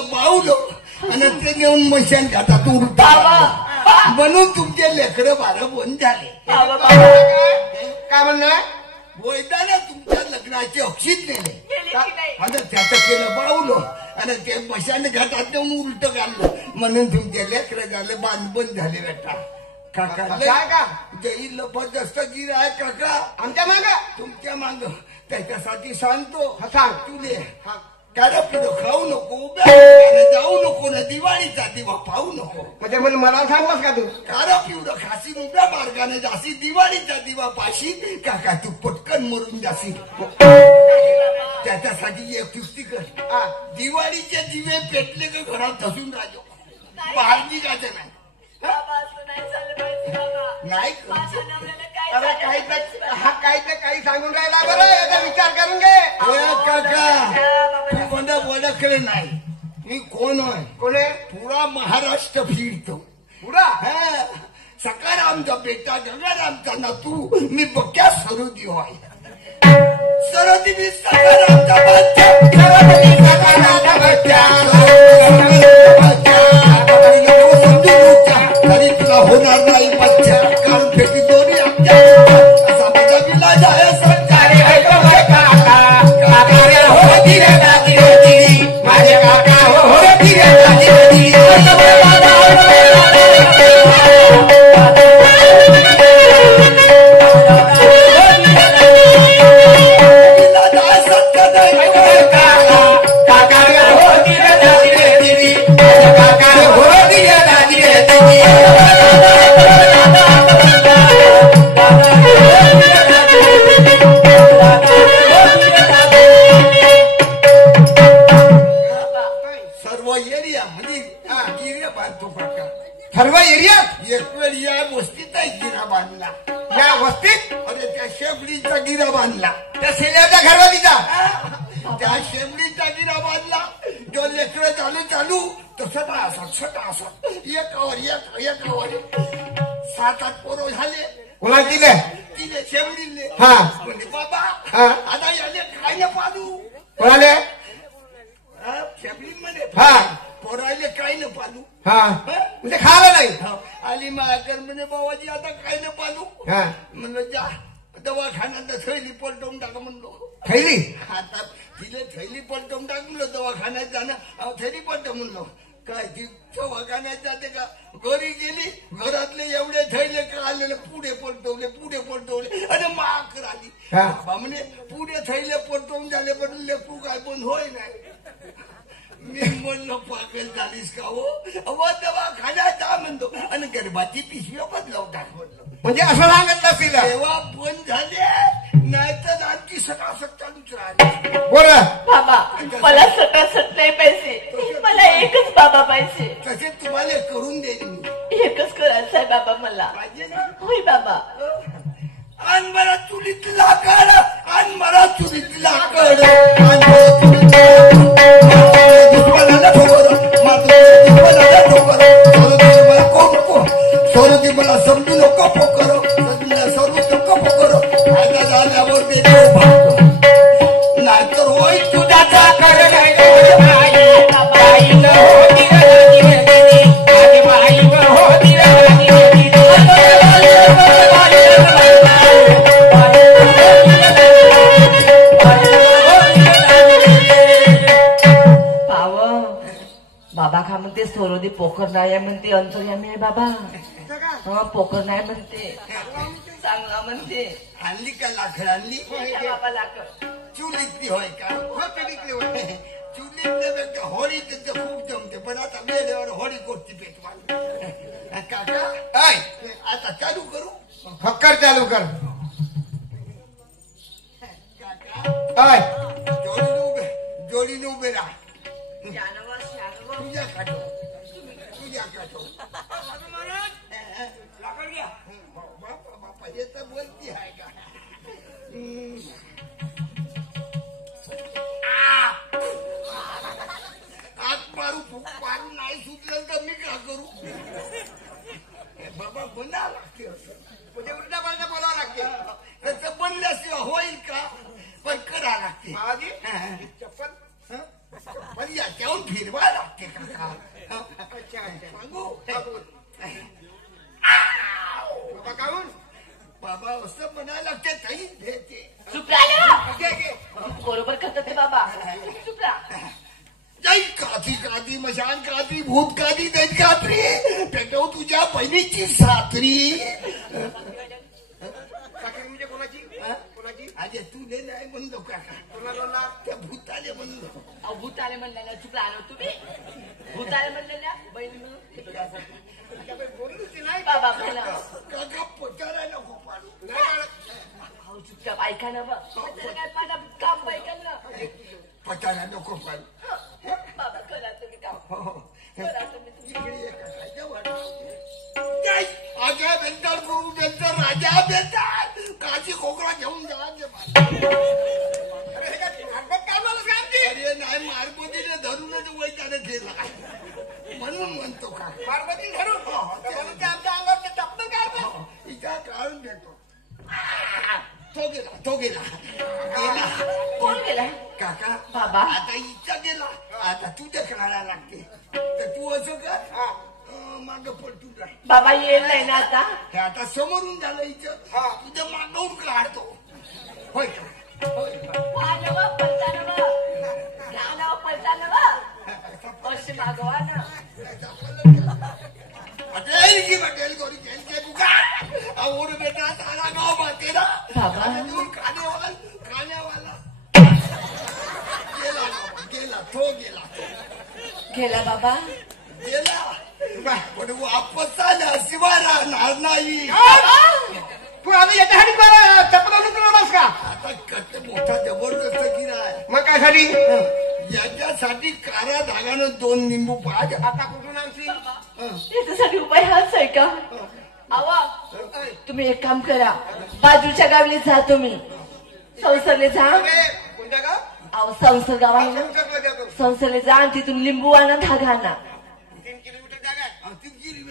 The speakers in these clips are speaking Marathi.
केलं बावलं आणि ते नेऊन मशान घातात उलटा म्हणून तुमचे लेकरं बारं बंद झाले. काय म्हणणार वैदाना तुमच्या लग्नाचे अक्षित नेले आणि त्याचं केलं बावलं आणि ते मशान घाटात नेऊन उलट घाललं म्हणून तुमचे लेकरं झाले बंद झाले बेटा. काका काय का जई जबरदस्त गिर आहे काका आमच्या माग तुमच्या माग त्याच्यासाठी सांगतो सांग तुले कारण पुढं खाऊ नको जाऊ नको ना दिवाळीचा दिवा पाहू नको. म्हणजे मला सांगलास का तू कारण पिवळं खाशी उभ्या मार्गाने जाशी दिवाळीचा दिवा पाशी काका तू पटकन मरून जाशी. त्याच्यासाठी एक युक्ती कर दिवाळीचे दिवे पेटले का घरात धसून राजो बाहेर निघायचं नाही. नाही अरे काही सांगून राहिला बरं याचा विचार करून घे. काका तू कोणता ओळखले नाही मी कोण आहे कोण आहे पुरा महाराष्ट्र फिरतो पुरा सकारामचा बेटा गंगारामचा नातू मी बक्या सरोदी आहे. सरोदी मी सकारामचा बच्चा सरोदी सकारामचा बच्चा तरी तुला होणार नाही बच्चा कारण पेटी दोन्ही आमच्या असा माझा विलाज आहे सरकारी हो धीरे दादी माझे काका हो धीरे दादी सर्व एरियात एक वेळ या वस्तीचा गिरा बांधला. या वस्तीत अरे त्या शेपडीचा गिरा बांधला त्या शेल्याच्या घरवालीचा त्या शेपडीचा गिरा बांधला. जो लेकरं चालू तसं असत एकावर एकावर 7-8 पोरं झाले. कोणा दिले तिने शेपडीले म्हणजे बाबा आता याने काय न पालू कोणाले शेपडीमध्ये पोराले काय न पालू म्हणजे खायला नाही आली माझ्याकडे म्हणजे बाबाजी आता काय न पालू म्हणलं जा दवाखान्यात थैली पलटवून टाका म्हणलो. थैली आता तिने थैली पलटवून टाकलं दवाखान्यात जाणं थैली पलटव म्हणलो. काय ती दवाखान्यात जाते का घरी गेली घरातले एवढे थैले का आलेले पुढे पलटवले आणि माकर आली म्हणजे पुढे थैले पलटवून झाले पण लेकरू काय पण होय नाही. मी म्हणलो पागल झालीस का हो दवाखान्यात जा म्हणतो आणि गरबाची पिशव्या बदलावून टाक म्हणलो. म्हणजे असं सांगत नसतील तेव्हा बंद झाले नाहीतर आणखी सटासट चालूच राहिले. बोला बाबा मला सटासट नाही पाहिजे मला एकच बाबा पाहिजे. तसे तुम्हाला करून देईन मी. एकच करायचं आहे बाबा मला पाहिजे ना होय बाबा. आण मला चुलीत लाकड आण मला चुलीत लाकड सरोदी मला समजू नको पोकर सरोदी नको पोकर फायदा झाल्यावर ते नाहीतर होय तुझ्या बाबा का म्हणते सरोदी पोकर नाही म्हणते अंतर्यामी आहे बाबा पोकर नाही म्हणते चांगला म्हणते. आणली का लाकड आणली बाबा लाकड चुलीतली होय का चुलीत होळी त्यांचं खूप जमते पण आता वेळेवर होळी कोणती पेटवा काका आता चालू करू फक्कर चालू कर काका जोडीने उभे राहा तुझ्या काठो बापा हे तर बोलती आहे का आग मारू मारू नाही सुटलं तर मी का करू बाबा बना लागते म्हणजे उलटा पालटा बोलावं लागते त्याचं बनल्याशिवाय होईल का पण करा लागते चप्पल पण याच्याहून फिरवा लागते. लागते काका. अच्छा अच्छा सांगू बाबा काहून बाबा असं म्हणायला लागते काही देते. चुप राहा. घे घे बरोबर करतात ते बाबा. चुप राहा. जय काठी काठी मशान काठी भूत काठी दैत कात्री पेटव तुझ्या बहिणीची सात्री. साखर म्हणजे कोणाची कोणाची अरे तू नाही म्हणलो काका, कोणाला त्या भूताले म्हणलो. अहो भूत आले म्हणलेल्या चुप राहा ना तुम्ही. भूत आले म्हणलेल्या बहीण बोलूच नाही बाबा बोला. काका पचायला नको पाडू. नाही काढत. अहो चुपचाप ऐका ना बा. काय पाना काम ऐकाल ना. पचायला नको पाडू. बाबा करा तुम्ही काम. करा तुम्ही तुमचं. इकडे ये काका, जवळ. जय आज्ञा बेंदार गुरु बेंदार राजा बेंदार काची खोकला घेऊन जा. अरे हे काय हरकत काय मला सांगते अरे नाही मारबोतीने धरूनच वैताने केला म्हणून म्हणतो का. पार्वती धरून म्हणून ते आमच्या अंगावर ते टपतं काय बा? इथं काढून देतो. तो गेला तो गेला गेला. कोण गेला काका बाबा? आता इच्छा गेला, आता तुझ्या करायला लागते. तर तू असं कर माग पलटून राह. बाबा येईल नाही ना आता. हे आता समोरून झालं इथं. तुझ्या मागावून काढतो. होय का होय का? अशी मागवा ना. पटेल की पटेल गोरी खेल के पुकार और बेटा सारा गांव बाते ना बाबा. दूर खाने वाला गेला बाबा, गेला तो गेला गेला बाबा. गेला पण वापस आला शिवाय राहणार नाही. तू आधी याच्यासाठी बरं चपला तुलास का आता कट मोठा जबरदस्त गिरा आहे. मग काय साठी याच्यासाठी कारा धागानं 2 निंबू पाहिजे. आता कुठून आणशील याच्यासाठी उपाय हाच आहे का. आवा तुम्ही एक काम करा. बाजूच्या गावले जा तुम्ही. संसरले जा. कोणत्या गाव अहो संसर गाव आहे ना. संसदला जातो संसरले जा आणि तिथून लिंबू आणा धागा आणा. 3 किलोमीटर जागा आहे. ती गिरी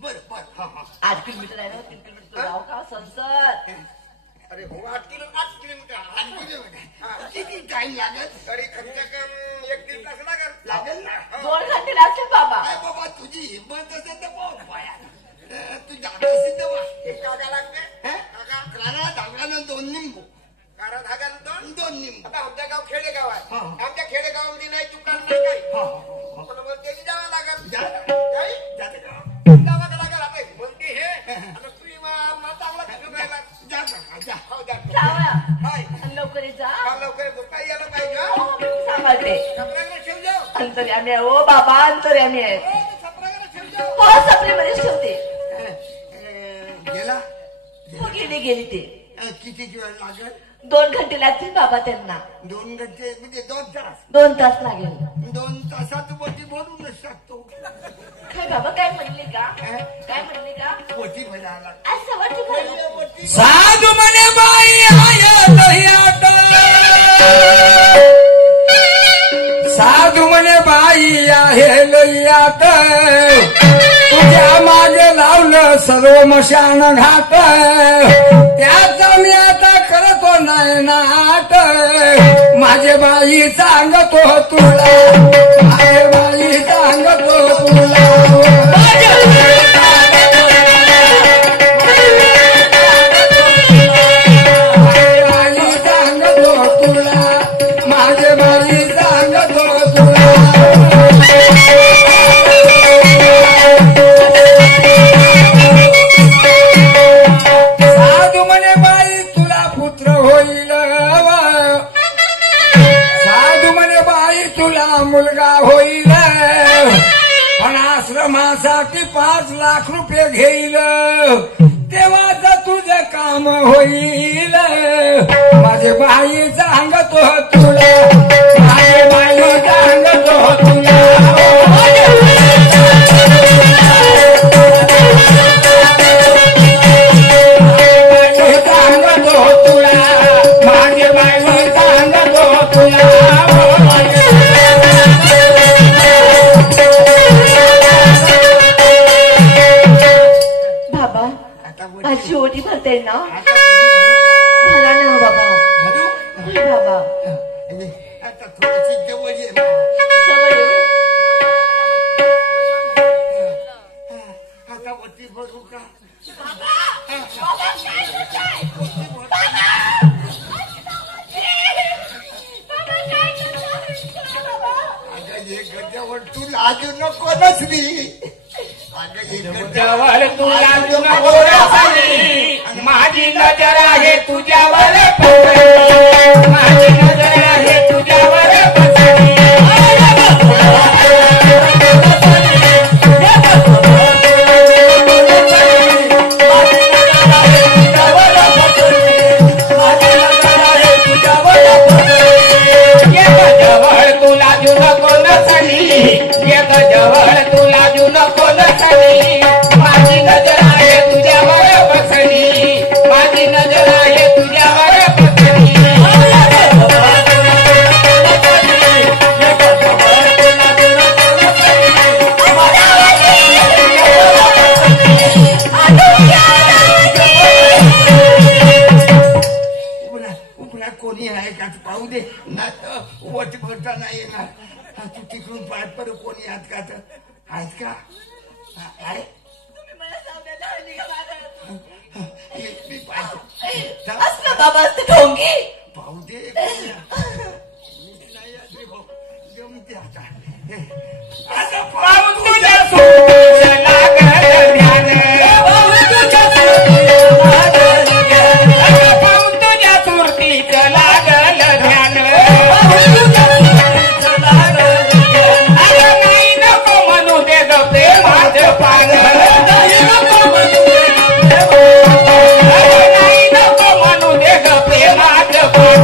बर बर. हा हा 8 किलोमीटर आहे ना. 3 किलोमीटर गाव का संसर. अरे हो 8 किलोमीटर किती टाइम लागेल. तरी खर्च कम 1-1.5 तास लागेल लागेल ना. 2 घंटे लागतील बाबा. काय बाबा तुझी हिंमत असेल तर बोल पाया. तू जागा असेल तर वा. काय लागते कारा धागानं 2 निंबू. कारा धागा 2 निंबू. आता आमच्या गाव खेडेगाव आहे. हा. आमच्या खेडेगावामध्ये नाही दुकान नाही काही हा पण मग त्याची जावं लागेल जा काही जाते का. जावं लागेल आता म्हणते हे आता तुझी चांगला फिरून राहिला जा काका जा. हो जा जावा हाय आणि लवकर ये जा. काल लवकर दुपारी यायला पाहिजे हो, मी सांभाळते. छपराकडे ठेव जाऊ अंतर्यामी आहे. ओ बाबा अंतर्यामी आहे. छपराकडे ठेव जाऊ हो सपनेमध्येच ठेवते. गेला हो गेली ते. किती वेळ लागेल. 2 घंटे लागतील बाबा त्यांना. 2 घंटे म्हणजे 2 तास. 2 तास लागेल. 2 तासात पोटी भरूनच टाकतो. काय बाबा काय म्हणले का. काय म्हणले का. पोटी भरायला असं वाटतं पोटी. साधू म्हणे बाई आय लह्यात, साधू म्हणे बाई आहे लह्यात, तुझ्या मागे लावलं सर्व मशान घाट, त्याचा मी आता करतो नाही नाट, माझे बाई सांगतो तुला, माझे बाई सांगतो तुला, माझे बाई सांगतो तुला. साधू म्हणे बाई तुला पुत्र होईल, साधू म्हणे बाई तुला मुलगा होईल, पण आश्रमासाठी 5 लाख रुपये घेईल, तेव्हाच तुझं काम होईल, माझे बाई सांगतो तुला, माझे बाई सांगतो तुला, सांगतो तुला, माझे बाई सांगतो तुला. बाबा आता पोटी माझी ओटी भरते ना. आता भरा ना बाबा. भरू. होय बाबा. आता थोडीशी जवळ ये. सवय जवळ तू लाजू नको नसली जवळ तू लाजू नको नसली माझी नजर आहे तुझ्यावर पसली माझी नजर आहे तुझ्यावर पसली जवळ तू लाजू नको नसली जवळ तू लाजू नको नसली माझी नजर आहे तुझ्यावर बसली माझी नजर आहे तुझ्यावर बसली पुन्हा कोणी आहे का पाहू दे ना तर वट भरता नाही येणार तू तिकडून पाठ पर कोणी आहेत का तर आहेत का आहे तुम्ही मला सावण्याला हल्ली का मारत? मी पाहतो असलं बाबा असतं ढोंगी. पाहू दे जमते आता पाहू तुझ्या सोबत लागल ध्यान पाहू तुझ्या सुरतीच लागल ध्यान नाही नको म्हणू दे ग प्रेमाचं पान नाही नको म्हणू दे ग प्रेमाचं पान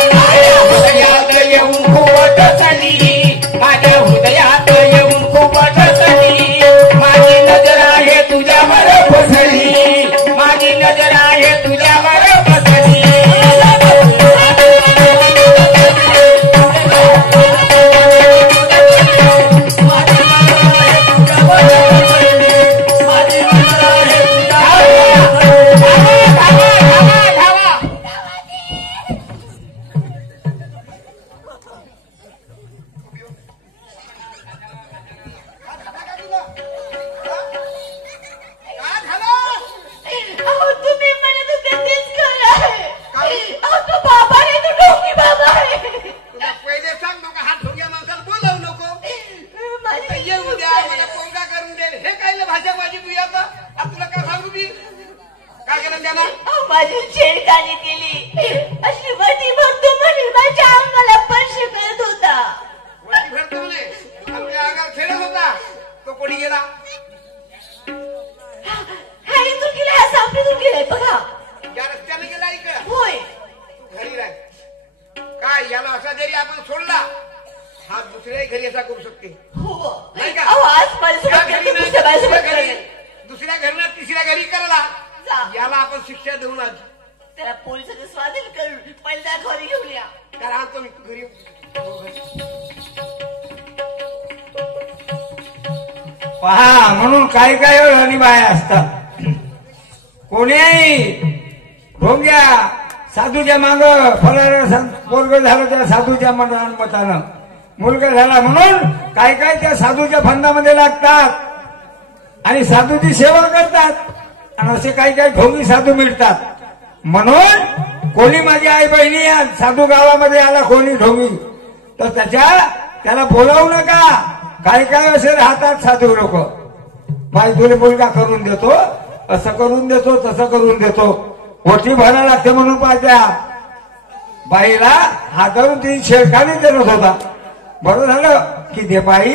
हृदयात येऊन खूपच चली माझ्या हृदयात येऊन खूपच चली माझी नजर आहे तुझ्यावर बसली माझी नजर आहे तुझ्यावर बसली अहो, तुम्ही म्हणत होते तेच खरं आहे. अहो, तो बाबा आहे, तो ढोंगी बाबा आहे. तुला पहिले सांग नको हात ठोक्या माणसाला बोलावू नको माझी येऊ द्या मला पोंगा करून दे हे काय भाषा माझी तू आता तुला काय सांगू मी काय केलं त्याला अहो, माझी छेडखानी केली. अशी वटी भरतो म्हणे माझ्या अंगाला स्पर्श करत होता. वरती भरतो म्हणे आपल्या अंगात खेळत होता तो कोणी गेला हा इथून गेलाय, हा सापडीतून गेलाय बघा. या रस्त्याने गेला इकडं होय, घरी राह काय याला असा जरी आपण सोडला हा दुसऱ्याही घरी असा करू शकते हो. नाही का? अहो, आज माझ्यासोबत त्या केलं, घरी नाही, दुसऱ्या बाईसोबत दुसऱ्या घरी केलं. दुसऱ्या घरनं तिसऱ्या घरी करायला जा. याला आपण शिक्षा देऊन आज त्याला पोलिसांचं स्वाधीन करून पहिल्या घरी घेऊन या. त्याला आणतो मी तू घरी पहा म्हणून काय काय राणी बाया असतात कोणीही ढोंग्या साधूच्या माग फलाला पोरग झालं त्या साधूच्या मतानं मुलगा झाला म्हणून काय काय त्या साधूच्या फंदामध्ये लागतात आणि साधूची सेवा करतात आणि असे काही काही ढोंगी साधू मिळतात म्हणून कोणी माझी आई बहिणी या साधू गावामध्ये आला कोणी ढोंगी तर त्याला बोलावू नका काय काय असे राहतात साधू लोक बाई तुला मुलगा करून देतो असं करून देतो तसं करून देतो ओटी भरायला लागते म्हणून पाहिजे बाईला हातावरून ती छेडखानी देत होता बरं झालं की ते बाई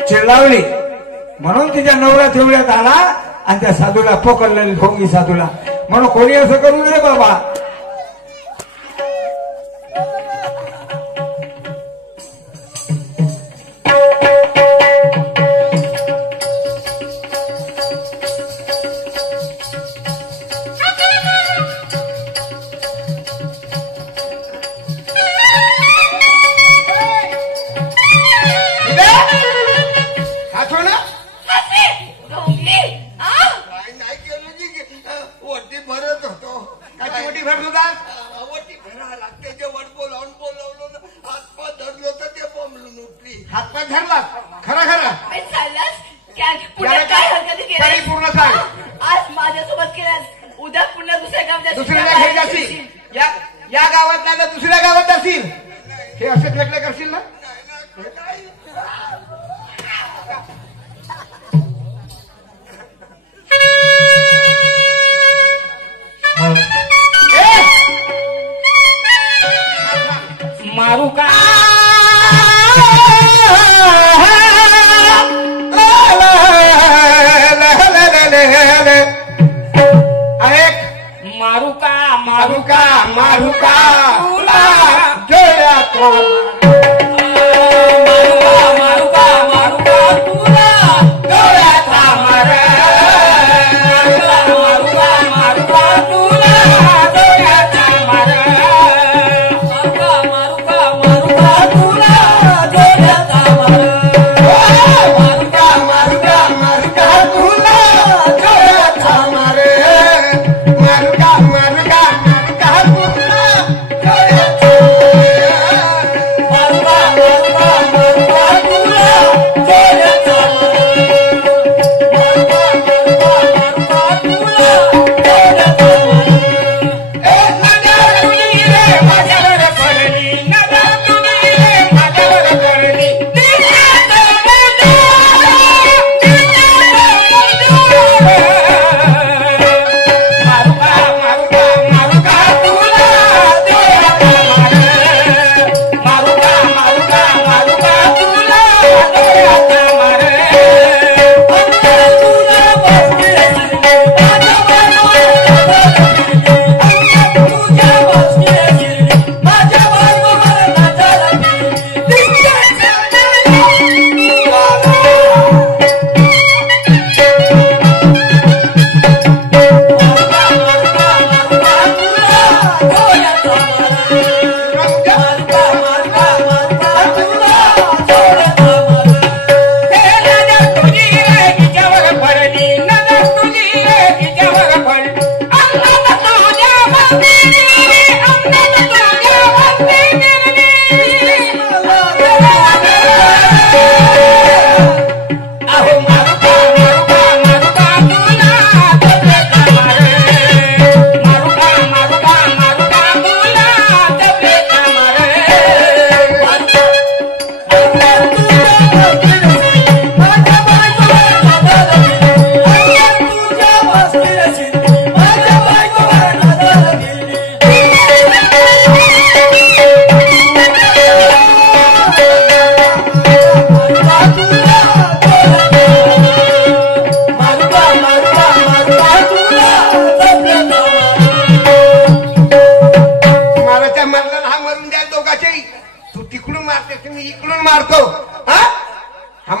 चिडलावली म्हणून तिच्या नवरा तेवढ्यात आला आणि त्या साधूला पकडलेली ढोंगी साधूला म्हणून कोणी असं करू नये बाबा ढोंगी, आ? काय नाही केलं जी वरती भरत होतो काय मोठी भर होता वरती भरा लागते जे वर बोलावलं ना हातपाय धरलो तर ते बोंबलून उठली हातपाय धरला खरं खरं काय चाललास? पुण्यात काय हरकती केल्या? तरी पूर्ण सांग. आज माझ्यासोबत केल्यास उद्या पुन्हा दुसऱ्या गावात दुसऱ्या घरी जाशील या गावात नाही तर दुसऱ्या गावात करशील हे असेच नकले करशील ना मारू का मारू का मारू का मारू का तुला डोळ्यात मारू का तुला डोळ्यात मार मारू का तुला डोळ्यात मार मारू का तुला डोळ्यात मार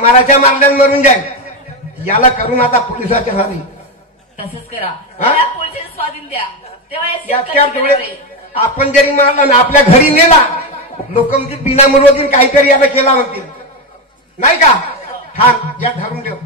माराच्या मारल्यान मरून जाईल याला करून आता पोलिसाच्या हाती तसंच करा हा? त्या पोलिसांना स्वाधीन द्या तेव्हा हे याच्या शेतकरी डोळे होईल. आपण जरी मारला ना आपल्या घरी नेला लोक म्हणजे बिनामुरुवतीन काहीतरी याला केला म्हणतील नाही का थांब या धरून ठेव